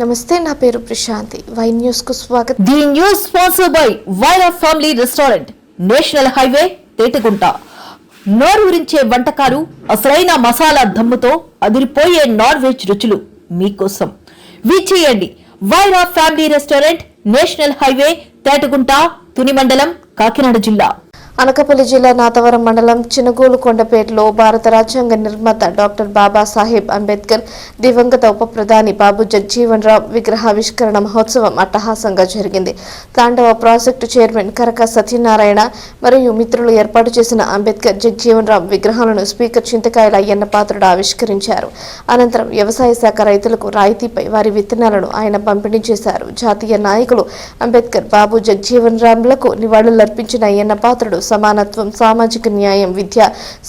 నమస్తే, నా పేరు ప్రశాంతి. వై న్యూస్ కు స్వాగతం. The news sponsored by Vyra family restaurant, national highway, Tetagunta. నోరూరించే వంటకాలు, అసలైన మసాలా దమ్ముతో అదిరిపోయే నాన్ వెజ్ రుచులు మీకోసం. విచ్చేయండి Vyra family restaurant, national highway, Tetagunta, Tuni మండలం, కాకినాడ జిల్లా. అనకాపల్లి జిల్లా నాతవరం మండలం చినగోలు కొండపేటలో భారత రాజ్యాంగ నిర్మాత డాక్టర్ బాబాసాహెబ్ అంబేద్కర్ దివంగత ఉప ప్రధాని బాబు జగజీవన్ రామ్ విగ్రహావిష్కరణ మహోత్సవం అట్టహాసంగా జరిగింది. తాండవ ప్రాజెక్టు చైర్మన్ కరక సత్యనారాయణ మరియు మిత్రులు ఏర్పాటు చేసిన అంబేద్కర్ జగజీవన్ రామ్ విగ్రహాలను స్పీకర్ చింతకాయల అయ్యన్న పాత్రుడు ఆవిష్కరించారు. అనంతరం వ్యవసాయ శాఖ రైతులకు రాయితీపై వారి విత్తనాలను ఆయన పంపిణీ చేశారు. జాతీయ నాయకులు అంబేద్కర్, బాబు జగజీవన్ రామ్లకు నివాళులర్పించిన అయ్యన్న పాత్రుడు సమానత్వం, సామాజిక న్యాయం, విద్య,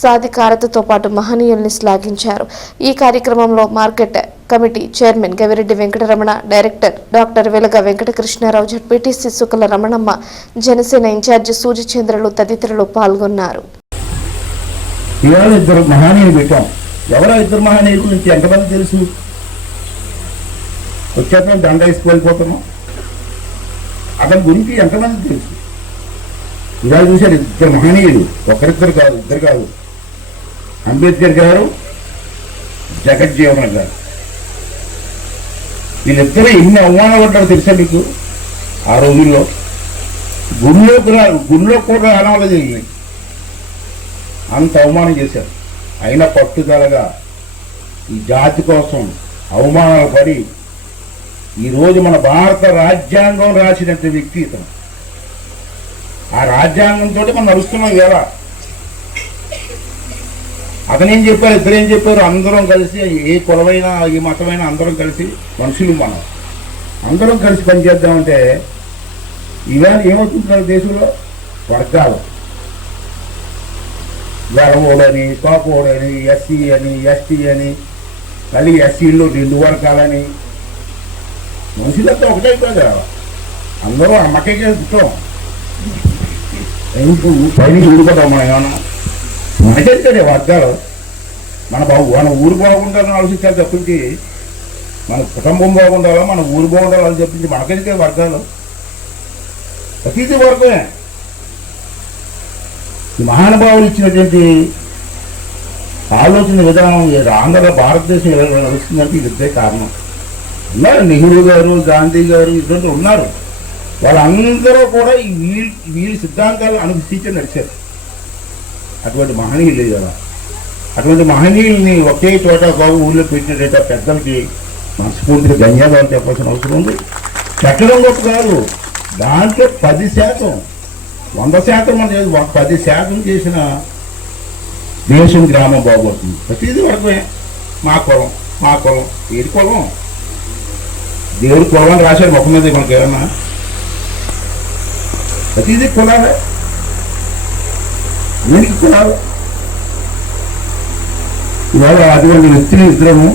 సాధికారతతో పాటు మహనీయుల్ని శ్లాఘించారు. ఈ కార్యక్రమంలో market committee chairman Gavireddy Venkataramana, director doctor Velaga Venkatakrishnarao, ZPTC Sukala Ramanamma, Janasena incharge సూర్యచంద్రలు తదితరులు పాల్గొన్నారు. ఇద్దరు మహనీయులు పెట్టాం. ఎవరో ఇద్దరు మహనీయుల గురించి ఎంతమంది తెలుసు? వచ్చేప్పుడు దండ వేసుకెళ్ళిపోతున్నాం. అతని గురించి ఎంతమంది తెలుసు? ఇలా చూశారు ఇద్దరు మహనీయులు, ఒకరిద్దరు కాదు, ఇద్దరు కాదు. అంబేద్కర్ గారు, జగజ్జీవన్ గారు. వీళ్ళిద్దరూ ఎన్ని అవమానాలు పడ్డారో తెలుసా మీకు? ఆ రోజుల్లో గుళ్ళో కూడా అనవల జరిగింది. అంత అవమానం చేశారు. అయినా పట్టుదలగా ఈ జాతి కోసం అవమానాలు పడి ఈరోజు మన భారత రాజ్యాంగం రాసినట్టు వ్యక్తి ఇతను. ఆ రాజ్యాంగంతో మనం నడుస్తున్నాం కదా. అతనేం చెప్పారు, ఇద్దరేం చెప్పారు? అందరం కలిసి, ఏ కులమైనా ఏ మతమైనా అందరం కలిసి మనుషులు, మనం అందరం కలిసి పనిచేద్దామంటే ఇవాళ ఏమవుతుంటున్నారు దేశంలో? వర్గాలు, గర్వోడని, తోపోడని, ఎస్సీ అని, ఎస్టీ అని, మళ్ళీ ఎస్సీల్లో 2 వర్గాలని. మనుషులతో ఒకటైపోయి అందరూ అమ్మకే ఇష్టం. పైన ఊడిపోతాం మనం. ఏమన్నా మనకెళ్తాడే వర్గాలు. మన ఊరు బాగుండాలని ఆలోచించాలి తప్పించి, మన కుటుంబం బాగుండాలా, మన ఊరు బాగుండాలని చెప్పించి మనకెళ్తే వర్గాలు. ప్రతిదీ వర్గమే. ఈ మహానుభావులు ఇచ్చినటువంటి ఆలోచన విధానం ఆంధ్ర భారతదేశం ఎలా నడుస్తుందంటే ఇదే కారణం. ఉన్నారు నెహ్రూ గారు, గాంధీ గారు, ఇద్దరు ఉన్నారు. వాళ్ళందరూ కూడా వీళ్ళ సిద్ధాంతాలు అనుసరించి నడిచారు. అటువంటి మహనీయులు కదా. అటువంటి మహనీయుల్ని ఒకే చోట ఒక ఊళ్ళో పెట్టినట్టు పెద్దలకి మనస్ఫూర్తిగా ధన్యవాదాలు చెప్పాల్సిన అవసరం ఉంది. పెట్టడం గొప్ప కాదు, దాంట్లో 10%, 100% మనం 10% చేసిన దేశం, గ్రామం బాగుపడుతుంది. ప్రతిదీ వర్గమే. మా కులం ఏది కులం? దేవుడు కులం రాశాడు మొక్క మీద. మనకి ఏమన్నా ప్రతిదీ కులాలే. వీరికి కులాలు. ఇవాళ అటువంటి వ్యక్తిని ఇద్దరము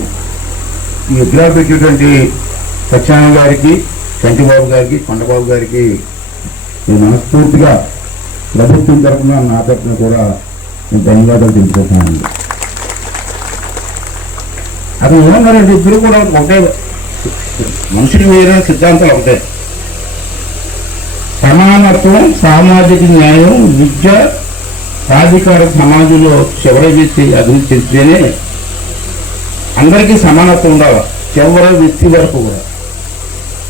ఈ విగ్రహాలు పెట్టేటువంటి సత్యనారాయణ గారికి, చంటిబాబు గారికి, కొండబాబు గారికి నేను మనస్ఫూర్తిగా ప్రభుత్వం తరఫున, నా తరఫున కూడా నేను ధన్యవాదాలు తెలుసుకుంటున్నానండి. అతను ఏమన్నారంటే ఇద్దరు కూడా ఒకటే మనుషులు, వేరే సిద్ధాంతాలు ఒకటే. సమానత్వం, సామాజిక న్యాయం, విద్య, సాధికార సమాజంలో చివరి వ్యక్తి అభివృద్ధి చెందితేనే అందరికీ సమానత్వం ఉండాలి. చివరి వ్యక్తి వరకు కూడా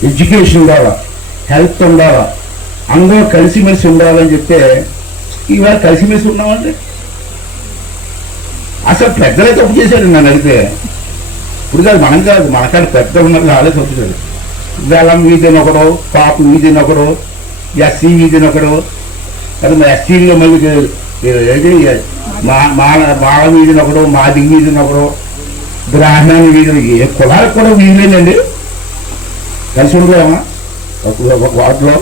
ఎడ్యుకేషన్ ఉండాలా, హెల్త్ ఉండాలా, అందరూ కలిసిమెలిసి ఉండాలని చెప్తే ఇవాళ కలిసిమెలిసి ఉన్నామండి. అసలు పెద్దలే తప్పు చేశారు. నన్ను అడిగితే ఇప్పుడు కాదు, మనం కాదు, మనకాడ పెద్ద ఉన్నది వాళ్ళే తప్పు చేశారు. వేళం వీధిని ఒకడు, పాపు వీధిని ఒకడు, ఎస్సీ వీధిని ఒకడు, అది ఎస్సీలో మళ్ళీ మాల వీధిని ఒకడు, మాది వీధిని ఒకడు, బ్రాహ్మణి వీధిని. ఏ కులాలకు కూడా వీధిలేనండి. కలిసి ఉండలేమా ఒక వార్డులో?